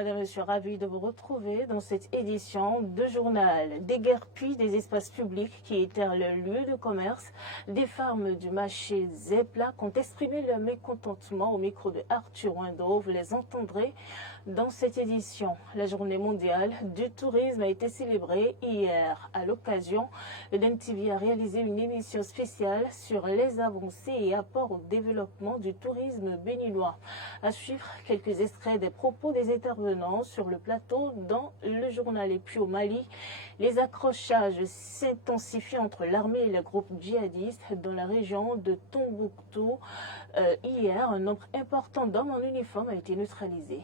Madame, Monsieur, ravi de vous retrouver dans cette édition de journal. Déguerpis des espaces publics qui étaient le lieu de commerce. Des femmes du marché Zeplak ont exprimé leur mécontentement au micro de Arthur Windov. Vous les entendrez dans cette édition. La journée mondiale du tourisme a été célébrée hier. À l'occasion, Eden TV a réalisé une émission spéciale sur les avancées et apports au développement du tourisme béninois. À suivre quelques extraits des propos des intervenants sur le plateau dans le journal. Et puis au Mali, les accrochages s'intensifient entre l'armée et les groupes djihadistes dans la région de Tombouctou. Hier, un nombre important d'hommes en uniforme a été neutralisé.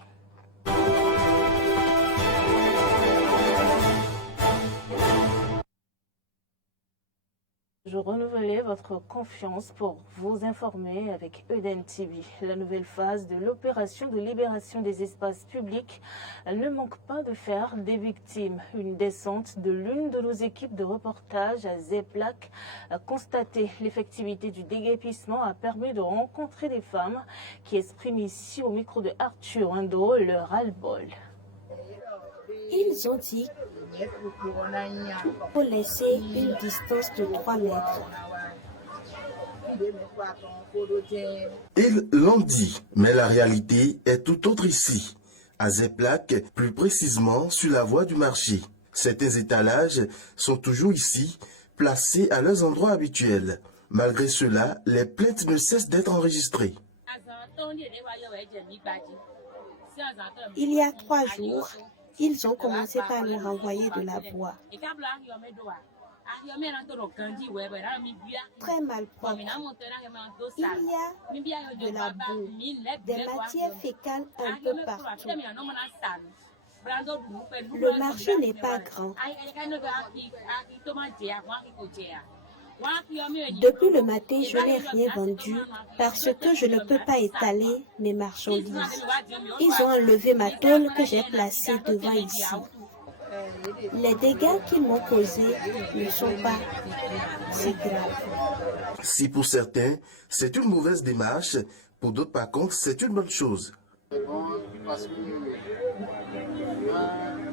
Je renouvelais votre confiance pour vous informer avec Eden TV. La nouvelle phase de l'opération de libération des espaces publics ne manque pas de faire des victimes. Une descente de l'une de nos équipes de reportage à Zeplak a constaté l'effectivité du déguerpissement a permis de rencontrer des femmes qui expriment ici au micro de Arthur Windov leur ras-le-bol. Ils ont dit pour laisser une distance de 3 mètres. Ils l'ont dit, mais la réalité est tout autre ici. À Zeplak, plus précisément sur la voie du marché. Certains étalages sont toujours ici, placés à leurs endroits habituels. Malgré cela, les plaintes ne cessent d'être enregistrées. Il y a 3 jours, ils ont commencé par nous renvoyer de la bois. Très mal propre. Il y a de la boue, des matières fécales un peu partout. Le marché n'est pas grand. Depuis le matin, je n'ai rien vendu parce que je ne peux pas étaler mes marchandises. Ils ont enlevé ma tôle que j'ai placée devant ici. Les dégâts qu'ils m'ont causés ne sont pas si graves. Si pour certains, c'est une mauvaise démarche, pour d'autres par contre, c'est une bonne chose. Parce que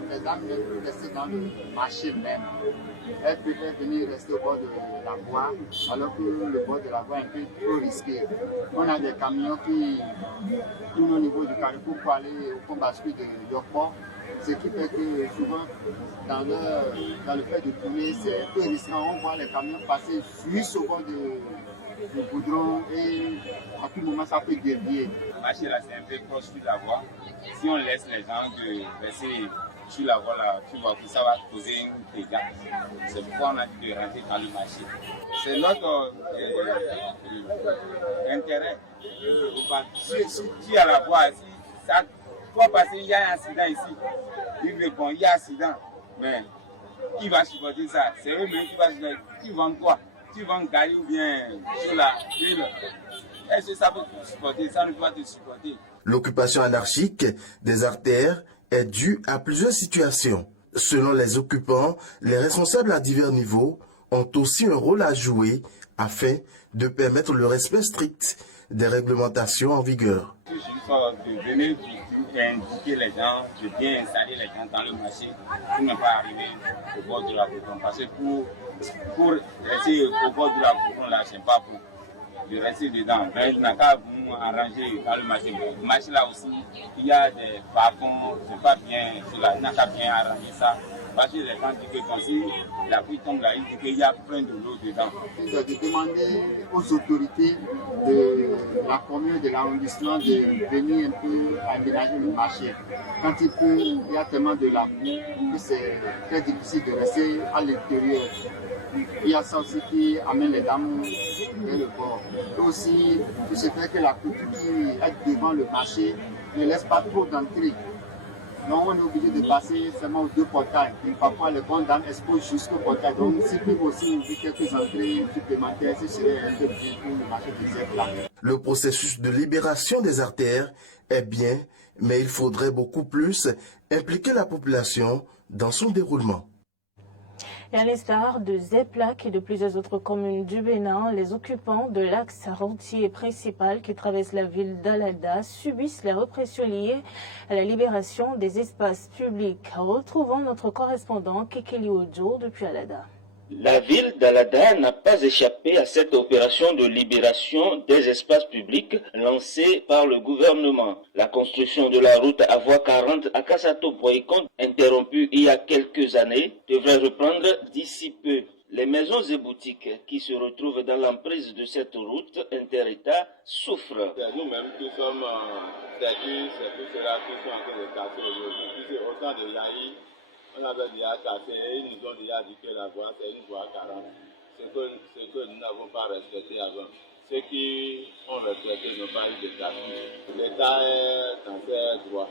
les dames ne peuvent rester dans le marché même. Elles préfèrent venir rester au bord de la voie, alors que le bord de la voie est un peu trop risqué. On a des camions qui tournent au niveau du carrefour pour aller au pont bascule de Yorkport, ce qui fait que souvent, dans le fait de tourner, c'est un peu risquant. On voit les camions passer juste au bord du goudron et à tout moment ça peut dévier. Le marché là c'est un peu proche sur la voie. Si on laisse les gens rester sur la voie là, tu vois que ça va causer un dégât. C'est pourquoi on a dit de rentrer dans le marché. C'est notre intérêt. Si tu es à la voie, si ça doit passer, il y a un accident ici. Il répond, il y a un accident. Mais qui va supporter ça? C'est eux-mêmes qui vont supporter. Tu vends quoi? Tu vends gari ou bien sur la ville? Est-ce que ça peut te supporter? Ça ne doit te supporter. L'occupation anarchique des artères est due à plusieurs situations. Selon les occupants, les responsables à divers niveaux ont aussi un rôle à jouer afin de permettre le respect strict des réglementations en vigueur. Il faut de venir indiquer les gens, de bien installer les gens dans le marché pour ne pas arriver au bord de la bouton. Parce que pour rester au bord de la bouton, là, c'est pas pour de rester dedans. Mais il n'a qu'à vous arranger dans le marché. Le marché là aussi, il y a des bas-fonds, c'est pas bien, il n'a qu'à bien arranger ça. Parce que les gens disent que si la pluie tombe là, il dit qu'il y a plein de l'eau dedans. Il a demander aux autorités de la commune, de l'arrondissement de venir un peu aménager le marché. Quand il y a tellement de la boue que c'est très difficile de rester à l'intérieur. Il y a ça aussi qui amène les dames vers le port. Et aussi, il se fait que la couture qui est devant le marché ne laisse pas trop d'entrée. Donc on est obligé de passer seulement aux 2 portails. Et parfois les bonnes dames exposent jusqu'au portail. Donc s'ils peuvent aussi ouvrir quelques entrées supplémentaires, ce serait un peu bien pour le marché de Zeplak. Le processus de libération des artères est bien, mais il faudrait beaucoup plus impliquer la population dans son déroulement. Et à l'instar de Zeplak et de plusieurs autres communes du Bénin, les occupants de l'axe routier principal qui traverse la ville d'Alada subissent la répression liée à la libération des espaces publics. Retrouvons notre correspondant Kekeli Ojo depuis Alada. La ville d'Alada n'a pas échappé à cette opération de libération des espaces publics lancée par le gouvernement. La construction de la route à voie 40 à Kassato-Boycon, interrompue il y a quelques années, devrait reprendre d'ici peu. Les maisons et boutiques qui se retrouvent dans l'emprise de cette route inter-État souffrent. C'est nous-mêmes qui sommes c'est tout cela qui sont en train de casser aujourd'hui. Autant de Yahi, on avait déjà cassé, ils nous ont déjà dit que la voie c'est une voie 40. Ce que nous n'avons pas respecté avant. Ceux qui ont respecté n'ont pas eu de casse. L'État est dans ses droits.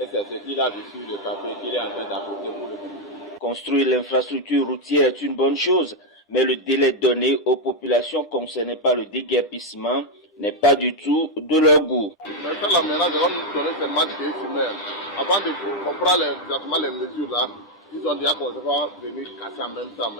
Et c'est ce qu'il a vu sur le papier qu'il est en train d'apporter pour le public. Construire l'infrastructure routière est une bonne chose, mais le délai donné aux populations concernées par le déguerpissement n'est pas du tout de leur goût. Mais ça, la ménage, on nous connaît seulement des semaines. Avant de comprendre exactement les mesures là, ils ont déjà qu'on va venir casser en même temps.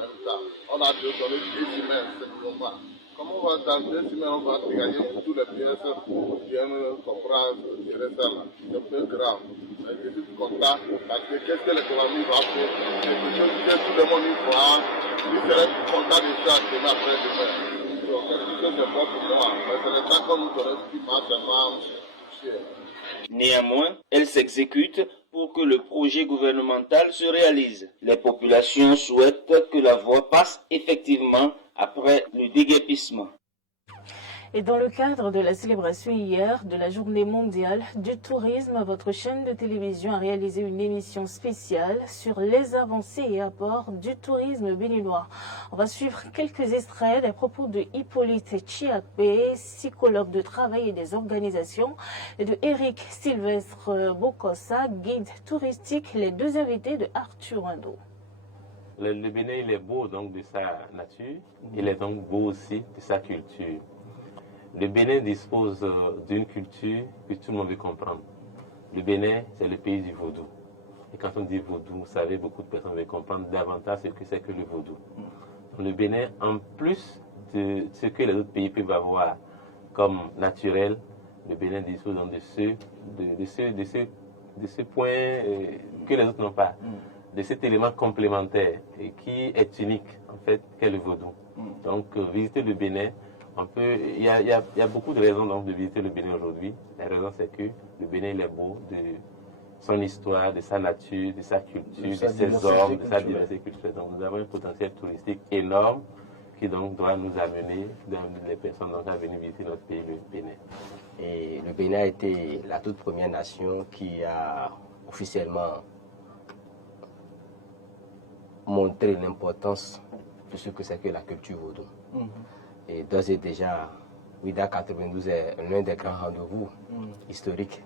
On a dû donner 2 semaines, c'est normal. Comment on va dans 2 semaines, on va dégager tous les pièces pour bien comprendre gérer ça là. C'est un peu grave. Mais je suis content parce que qu'est-ce que l'économie va faire? C'est quelque chose que tout le monde y voit. Il serait content de ça demain après demain. Donc, c'est bon pour moi. Mais c'est le temps qu'on nous donne qui marche vraiment cher. Néanmoins, elle s'exécute pour que le projet gouvernemental se réalise. Les populations souhaitent que la voie passe effectivement après le déguerpissement. Et dans le cadre de la célébration hier de la Journée mondiale du tourisme, votre chaîne de télévision a réalisé une émission spéciale sur les avancées et apports du tourisme béninois. On va suivre quelques extraits des propos de Hippolyte Chiapé, psychologue de travail et des organisations, et de Eric Sylvestre Bokossa, guide touristique, les deux invités de Arthur Indo. Le Bénin, il est beau donc de sa nature, il est donc beau aussi de sa culture. Le Bénin dispose d'une culture que tout le monde veut comprendre. Le Bénin, c'est le pays du vaudou. Et quand on dit vaudou, vous savez, beaucoup de personnes veulent comprendre davantage ce que c'est que le vaudou. Donc, le Bénin, en plus de ce que les autres pays peuvent avoir comme naturel, le Bénin dispose donc de ce point que les autres n'ont pas, de cet élément complémentaire et qui est unique, en fait, qu'est le vaudou. Donc, visiter le Bénin, il y a beaucoup de raisons donc, de visiter le Bénin aujourd'hui. La raison, c'est que le Bénin, il est beau de son histoire, de sa nature, de sa culture, de ses hommes, de sa diversité culturelle. Donc, nous avons un potentiel touristique énorme qui donc doit nous amener, les personnes donc, à venir visiter notre pays, le Bénin. Et le Bénin a été la toute première nation qui a officiellement montré l'importance de ce que c'est que la culture vaudou. Et d'ores et déjà, Ouida 92 est l'un des grands rendez-vous historiques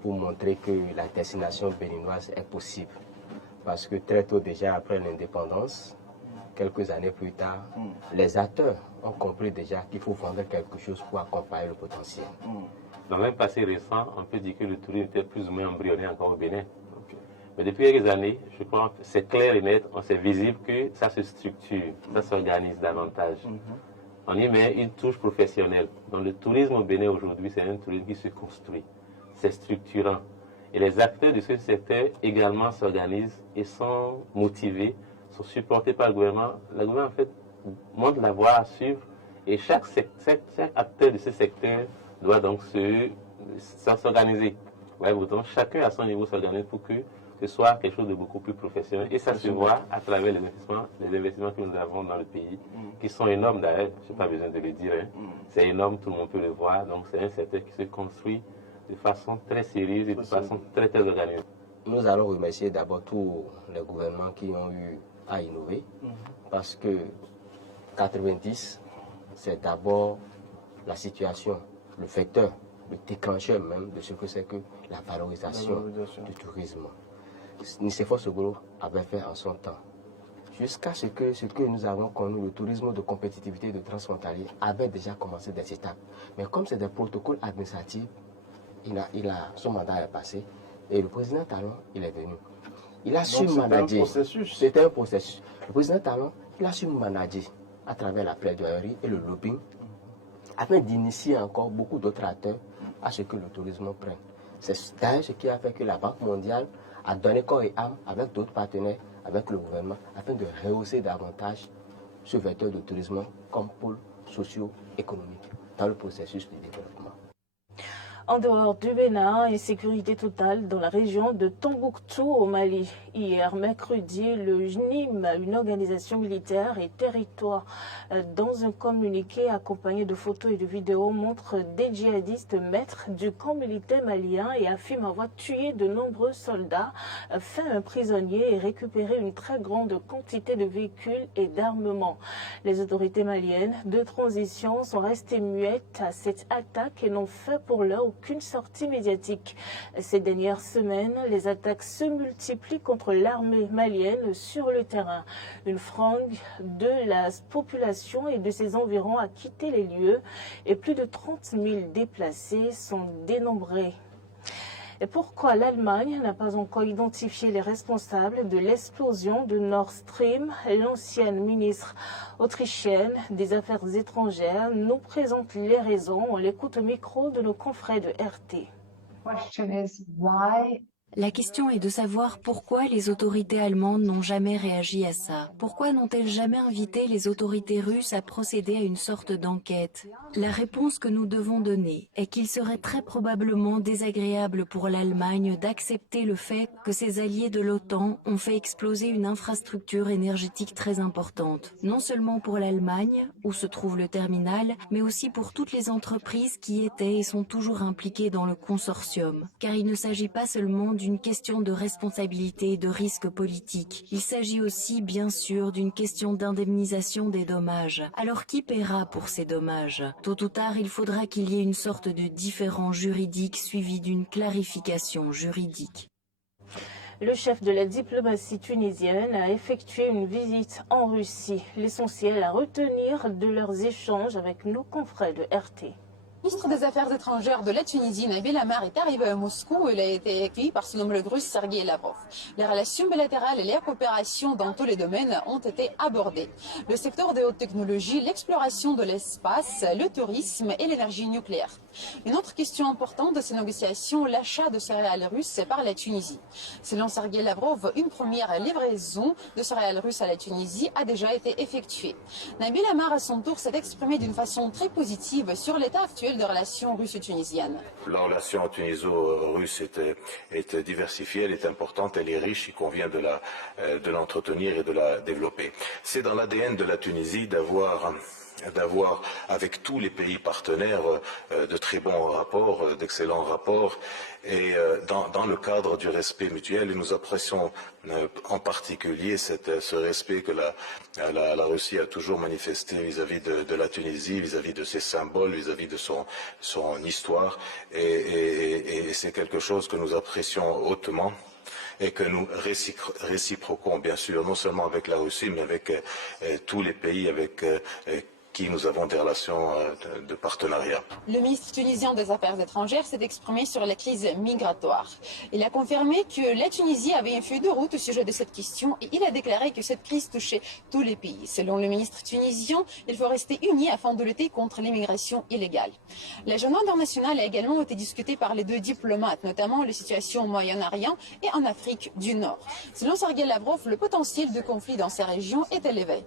pour montrer que la destination béninoise est possible. Parce que très tôt déjà après l'indépendance, quelques années plus tard, les acteurs ont compris déjà qu'il faut vendre quelque chose pour accompagner le potentiel. Dans un passé récent, on peut dire que le tourisme était plus ou moins embryonnaire encore au Bénin. Mais depuis quelques années, je pense que c'est clair et net, c'est visible que ça se structure, ça s'organise davantage. On y met une touche professionnelle. Donc le tourisme au Bénin aujourd'hui, c'est un tourisme qui se construit. C'est structurant. Et les acteurs de ce secteur également s'organisent et sont motivés, sont supportés par le gouvernement. Le gouvernement, en fait, montre la voie à suivre. Et chaque acteur de ce secteur doit donc s'organiser. Ouais, donc chacun à son niveau s'organise pour que ce soit quelque chose de beaucoup plus professionnel. Et ça se voit à travers les investissements que nous avons dans le pays, qui sont énormes d'ailleurs, je n'ai pas besoin de le dire. C'est énorme, tout le monde peut le voir. Donc c'est un secteur qui se construit de façon très sérieuse et de façon très, très organisée. Nous allons remercier d'abord tous les gouvernements qui ont eu à innover, parce que 90, c'est d'abord la situation, le facteur, le déclencheur même de ce que c'est que la valorisation du tourisme. Nicéphore Sogolo avait fait en son temps. Jusqu'à ce que nous avons connu, le tourisme de compétitivité et de transfrontalier avait déjà commencé des étapes. Mais comme c'est des protocoles administratifs, son mandat est passé et le président Talon, il est venu. Il a su manager. C'était un processus. Le président Talon, il a su manager à travers la plaidoirie et le lobbying afin d'initier encore beaucoup d'autres acteurs à ce que le tourisme prenne. C'est ce qui a fait que la Banque mondiale a donné corps et âme avec d'autres partenaires, avec le gouvernement, afin de rehausser davantage ce vecteur de tourisme comme pôle socio-économique dans le processus de développement. En dehors du Bénin, insécurité totale dans la région de Tombouctou au Mali. Hier, mercredi, le JNIM, une organisation militaire et territoire, dans un communiqué accompagné de photos et de vidéos, montre des djihadistes maîtres du camp militaire malien et affirme avoir tué de nombreux soldats, fait un prisonnier et récupéré une très grande quantité de véhicules et d'armements. Les autorités maliennes de transition sont restées muettes à cette attaque et n'ont fait pour l'heure aucune sortie médiatique. Ces dernières semaines, les attaques se multiplient contre l'armée malienne sur le terrain. Une frange de la population et de ses environs a quitté les lieux et plus de 30 000 déplacés sont dénombrés. Et pourquoi l'Allemagne n'a pas encore identifié les responsables de l'explosion de Nord Stream? L'ancienne ministre autrichienne des Affaires étrangères nous présente les raisons. On l'écoute au micro de nos confrères de RT. La question est de savoir pourquoi les autorités allemandes n'ont jamais réagi à ça. Pourquoi n'ont-elles jamais invité les autorités russes à procéder à une sorte d'enquête? La réponse que nous devons donner est qu'il serait très probablement désagréable pour l'Allemagne d'accepter le fait que ses alliés de l'OTAN ont fait exploser une infrastructure énergétique très importante. Non seulement pour l'Allemagne, où se trouve le terminal, mais aussi pour toutes les entreprises qui étaient et sont toujours impliquées dans le consortium. Car il ne s'agit pas seulement d'une question de responsabilité et de risque politique. Il s'agit aussi, bien sûr, d'une question d'indemnisation des dommages. Alors qui paiera pour ces dommages? Tôt ou tard, il faudra qu'il y ait une sorte de différend juridique suivi d'une clarification juridique. Le chef de la diplomatie tunisienne a effectué une visite en Russie. L'essentiel à retenir de leurs échanges avec nos confrères de RT. Le ministre des Affaires étrangères de la Tunisie, Nabil Amar, est arrivé à Moscou où il a été accueilli par son homologue russe Sergei Lavrov. Les relations bilatérales et la coopération dans tous les domaines ont été abordées. Le secteur des hautes technologies, l'exploration de l'espace, le tourisme et l'énergie nucléaire. Une autre question importante de ces négociations, l'achat de céréales russes par la Tunisie. Selon Sergei Lavrov, une première livraison de céréales russes à la Tunisie a déjà été effectuée. Nabil Amar, à son tour, s'est exprimé d'une façon très positive sur l'état actuel de relations russo-tunisiennes. La relation tuniso-russe est diversifiée, elle est importante, elle est riche, il convient de l'entretenir et de la développer. C'est dans l'ADN de la Tunisie d'avoir avec tous les pays partenaires de très bons rapports, d'excellents rapports, et dans le cadre du respect mutuel, et nous apprécions en particulier ce respect que la Russie a toujours manifesté vis-à-vis de la Tunisie, vis-à-vis de ses symboles, vis-à-vis de son histoire, et c'est quelque chose que nous apprécions hautement et que nous réciproquons bien sûr, non seulement avec la Russie, mais avec tous les pays avec qui nous avons des relations de partenariat. Le ministre tunisien des Affaires étrangères s'est exprimé sur la crise migratoire. Il a confirmé que la Tunisie avait une feuille de route au sujet de cette question et il a déclaré que cette crise touchait tous les pays. Selon le ministre tunisien, il faut rester unis afin de lutter contre l'immigration illégale. L'agenda international a également été discuté par les deux diplomates, notamment les situations au Moyen-Orient et en Afrique du Nord. Selon Sergei Lavrov, le potentiel de conflit dans ces régions est élevé.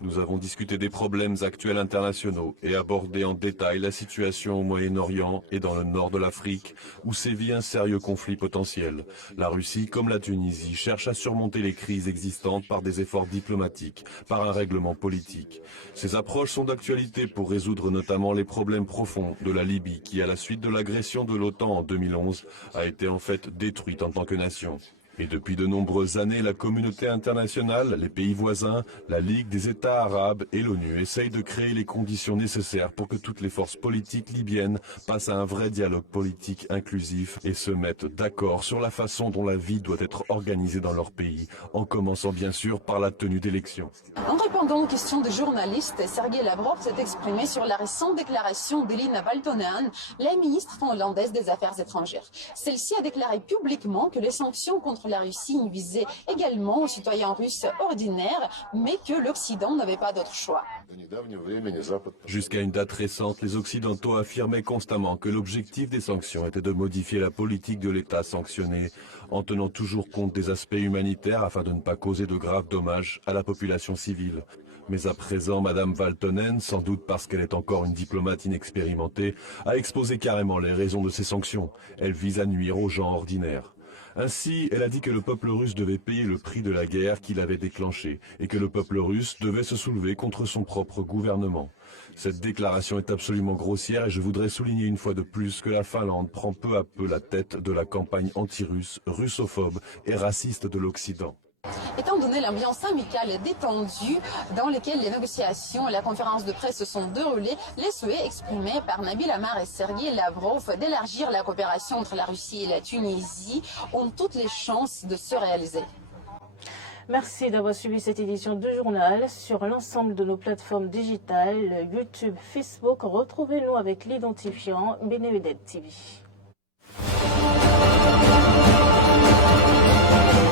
Nous avons discuté des problèmes actuels internationaux et abordé en détail la situation au Moyen-Orient et dans le nord de l'Afrique, où sévit un sérieux conflit potentiel. La Russie, comme la Tunisie, cherche à surmonter les crises existantes par des efforts diplomatiques, par un règlement politique. Ces approches sont d'actualité pour résoudre notamment les problèmes profonds de la Libye, qui, à la suite de l'agression de l'OTAN en 2011, a été en fait détruite en tant que nation. Et depuis de nombreuses années, la communauté internationale, les pays voisins, la Ligue des États arabes et l'ONU essayent de créer les conditions nécessaires pour que toutes les forces politiques libyennes passent à un vrai dialogue politique inclusif et se mettent d'accord sur la façon dont la vie doit être organisée dans leur pays, en commençant bien sûr par la tenue d'élections. En répondant aux questions des journalistes, Sergei Lavrov s'est exprimé sur la récente déclaration d'Elina Valtonen, la ministre finlandaise des Affaires étrangères. Celle-ci a déclaré publiquement que les sanctions contre la Russie visaient également aux citoyens russes ordinaires, mais que l'Occident n'avait pas d'autre choix. Jusqu'à une date récente, les Occidentaux affirmaient constamment que l'objectif des sanctions était de modifier la politique de l'État sanctionné, en tenant toujours compte des aspects humanitaires afin de ne pas causer de graves dommages à la population civile. Mais à présent, Madame Valtonen, sans doute parce qu'elle est encore une diplomate inexpérimentée, a exposé carrément les raisons de ces sanctions. Elles visent à nuire aux gens ordinaires. Ainsi, elle a dit que le peuple russe devait payer le prix de la guerre qu'il avait déclenchée et que le peuple russe devait se soulever contre son propre gouvernement. Cette déclaration est absolument grossière et je voudrais souligner une fois de plus que la Finlande prend peu à peu la tête de la campagne anti-russe, russophobe et raciste de l'Occident. Étant donné l'ambiance amicale détendue dans laquelle les négociations et la conférence de presse se sont déroulées, les souhaits exprimés par Nabil Amar et Sergei Lavrov d'élargir la coopération entre la Russie et la Tunisie ont toutes les chances de se réaliser. Merci d'avoir suivi cette édition de journal sur l'ensemble de nos plateformes digitales, YouTube, Facebook. Retrouvez-nous avec l'identifiant Benedette TV.